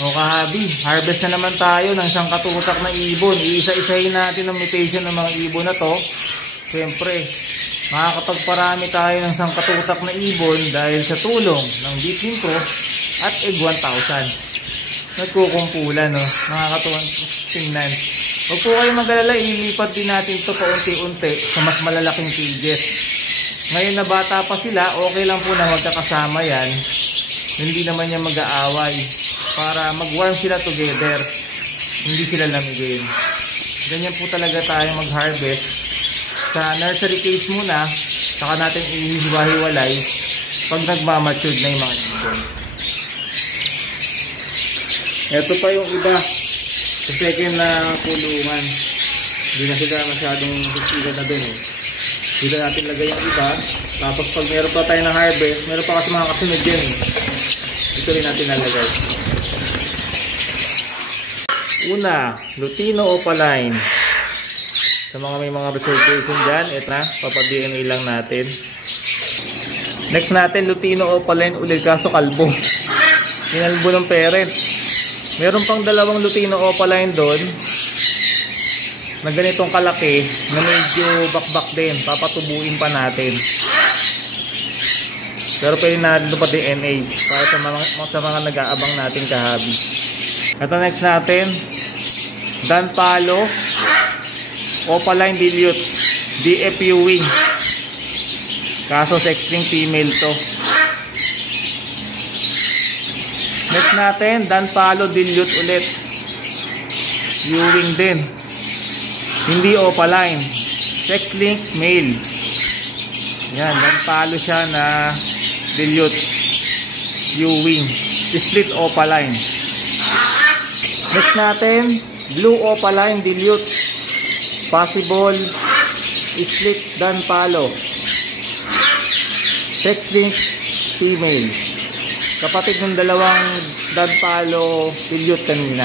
O kahabi, harvest na naman tayo ng isang katutak na ibon. Iisa-isahin natin ang mutation ng mga ibon na to. Siyempre, makakapagparami tayo ng isang katutak na ibon dahil sa tulong ng Bitwin Pro at Egg 1000. Nagkukumpulan, no? Nakakatuwang tingnan. Huwag po kayo mag-alala, ililipat din natin ito paunti-unti sa mas malalaking cages. Ngayon na bata pa sila, okay lang po na magkakasama yan. Hindi naman yan mag-aaway. Para mag-warm sila together. Hindi sila lamigin. Ganyan po talaga tayo mag-harvest. Sa nursery cage muna, saka natin ihiwa-hiwalay pag nagmamature na yung mga ibon. Ito pa yung iba. Sa second na kulungan. Hindi na sila masyadong sisigan na dun eh. Dito natin lagay yung iba. Tapos pag meron pa tayo ng harvest, meron pa kasi mga kasunod dyan eh. Ito rin natin nalagay. Una, Lutino Opaline. Sa mga may mga reservation dyan, ito na, papabihin lang natin. Next natin, Lutino Opaline ulit, kaso kalbo. Inalbo ng parent. Meron pang dalawang Lutino Opaline doon na ganitong kalaki na medyo bakbak din. Papatubuin pa natin. Pero pwede natin ito pa DNA para sa mga nag-aabang natin kahabi. Ito next natin, Dan Palo Opaline Dilute DFU Wing. Kaso sexling female to. Next natin, Dan Palo Dilute ulit. U-wing din. Hindi Opaline. Sex link male. Yan, Dan Palo siya na Dilute. U-wing. Split Opaline. Next natin, Blue Opaline Dilute. Possible split Dan Palo. Sex link female. Kapatid ng dalawang Dan Palo Dilute kanina.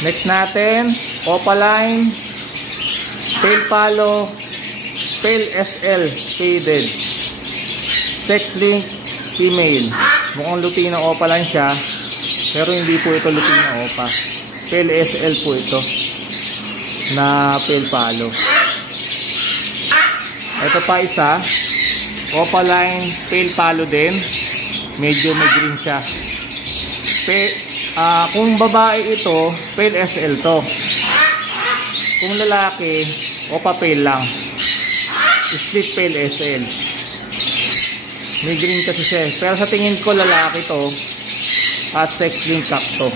Next natin, Opaline Pale Palo Pale SL Faded. Sex link female. Mukhang Lutino Opaline siya, pero hindi po ito Lutino Opa. Pale SL po ito na Pale Palo. Ito pa isa, Opaline Pale Palo din. Medyo may green siya. Kung babae ito, Pale SL to. Kung lalaki, Opa Pale lang. Split Pale SL. May green kasi siya. Pero sa tingin ko lalaki to at sex link cock to.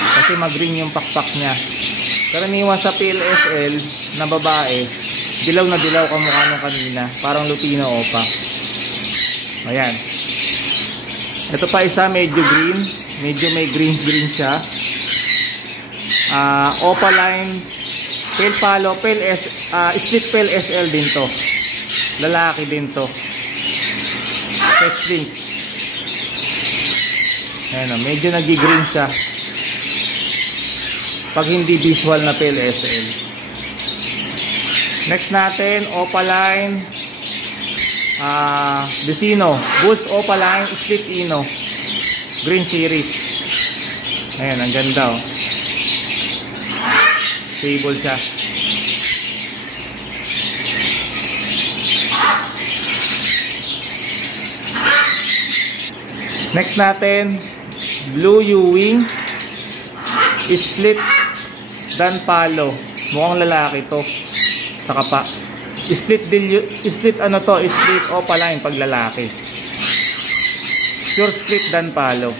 Kasi mag-green yung pakpak niya. Karaniwan sa Pale SL na babae, dilaw na dilaw kamukha nung kanina. Parang Lutino Opa. Ayan. Ito pa isa, medyo green. Medyo may green siya. Opaline Pale Palo Split Pale SL din to. Lalaki din to. Sex link. Ayan o, medyo nag-green siya pag hindi visual na Pale SL. Next natin, Opaline Vicino Bulls Opaline Split Ino Green Series. Ayan, ang ganda o. Stable siya. Next natin, Blue U-wing Split Dan Palo. Mukhang lalaki to. Saka pa Split ano to, split Opaline pag lalaki. Pure split Dan Palo.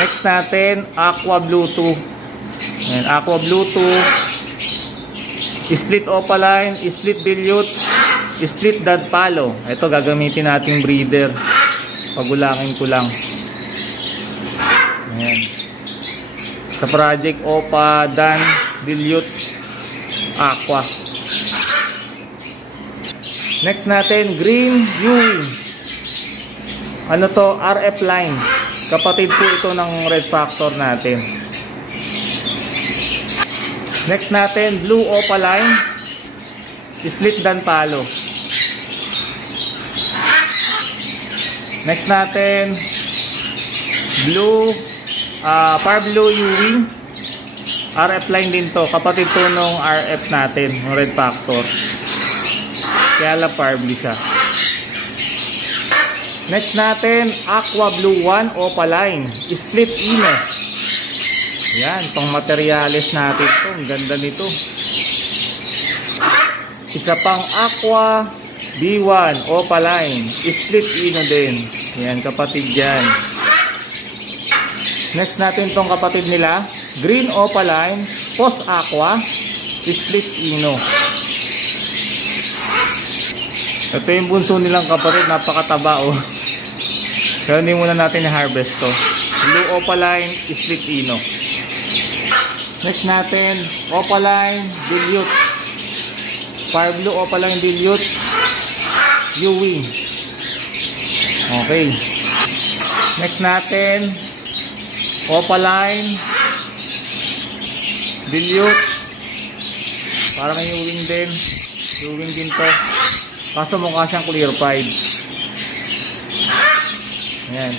Next natin, Aqua Bluetooth. Ayan, Aqua Bluetooth Split Opaline, Split Dilute, Split Dan Palo. Ito gagamitin nating breeder. Pagulangin ko lang. Ayan. Sa project Opa Dan Dilute Aqua. Next natin, Green U-wing. Ano to? RF line. Kapatid po ito ng Red Factor natin. Next natin, Blue Opaline Split Dan Palo. Next natin, Blue Far Blue Ewing. RF line din to. Kapatid to nung RF natin, yung Red Factor. Kaya lang Far Blue siya. Next natin, Aqua Blue 1 Opaline. Split Ino. Yan, itong materialis natin to. Ang ganda nito. Isa pang Aqua B1 Opaline. Split Ino din. Yan, kapatid yan. Next natin itong kapatid nila. Green Opaline. Post Aqua. Split Ino. Ito yung bunso nilang kapatid. Napakataba oh. Kaya hindi muna natin i-harvest to. Blue Opaline. Split Ino. Next natin, Opaline Dilute. Far Blue Opaline Dilute Ewing. Okay. Next natin, Opaline Dilute. Parang Ewing din. Ewing din to. Kaso mukha siyang clear pied. Ayan.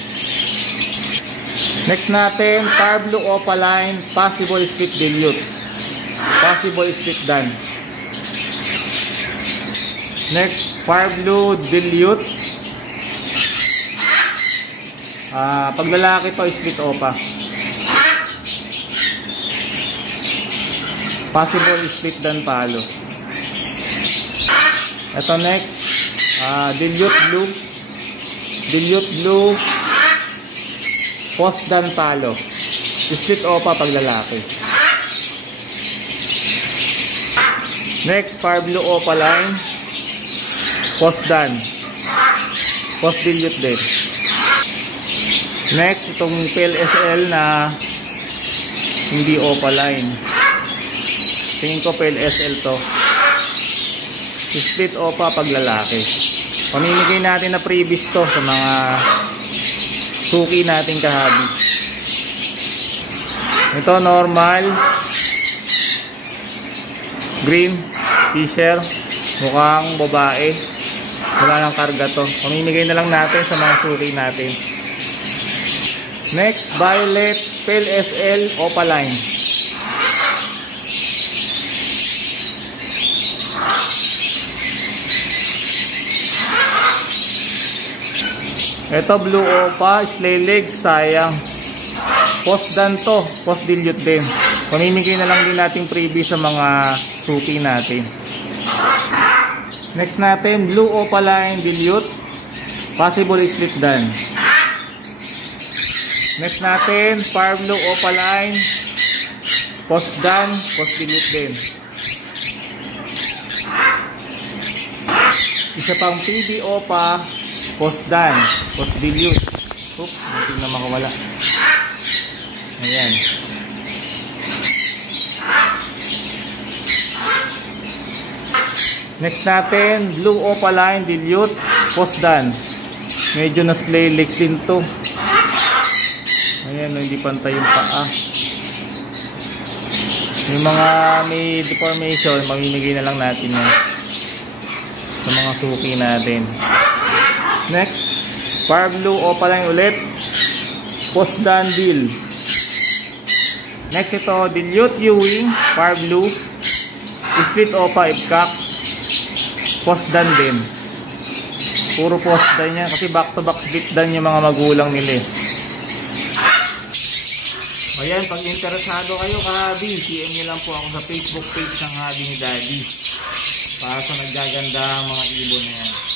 Next natin, Far Blue Opaline Possible Split Dilute. Possible Split done. Next, Far Blue Dilute. Pag lalaki to, split opa. Possible split done palo. Ito next, Dilute Blue. Dilute Blue Post done palo. Split opa pag lalaki. Next, Far Blue Opaline Post done. Post dilute din. Next, itong PLSL na hindi Opaline. Tingin ko PLSL to. Split opa pag lalaki. Pamimigay natin na previous to sa mga suki natin kahabi. Ito normal green t-shirt, mukhang babae, wala nang karga to. Pamimigay na lang natin sa mga suki natin. Next, Violet PLSL Opaline. Ito blue opa, slay leg, sayang. Post done to, post dilute din. Pamimigay na lang din natin freebie sa mga suki natin. Next natin, blue opaline dilute, possible split done. Next natin, far blue opaline, post done, post dilute din. Isa pang PB opa, post done, post dilute. Oops, hindi na makawala. Ayan. Next natin, blue opaline dilute, post done. Medyo na splay legs din to. Ayan, hindi pantay yung paa. Yung mga may deformation, mamimigay na lang natin yan sa mga suki natin. Next, far blue opaline ulit, post done deal. Next ito, dilute Ewing, far blue, split opa ipcock, post done din. Puro post done yan kasi back to back split done yung mga magulang nila. Ayan, pag interesado kayo kahabi, PM nyo lang po ako sa Facebook page ng Hobby ni Daddy para sa naggaganda mga ibon na yan.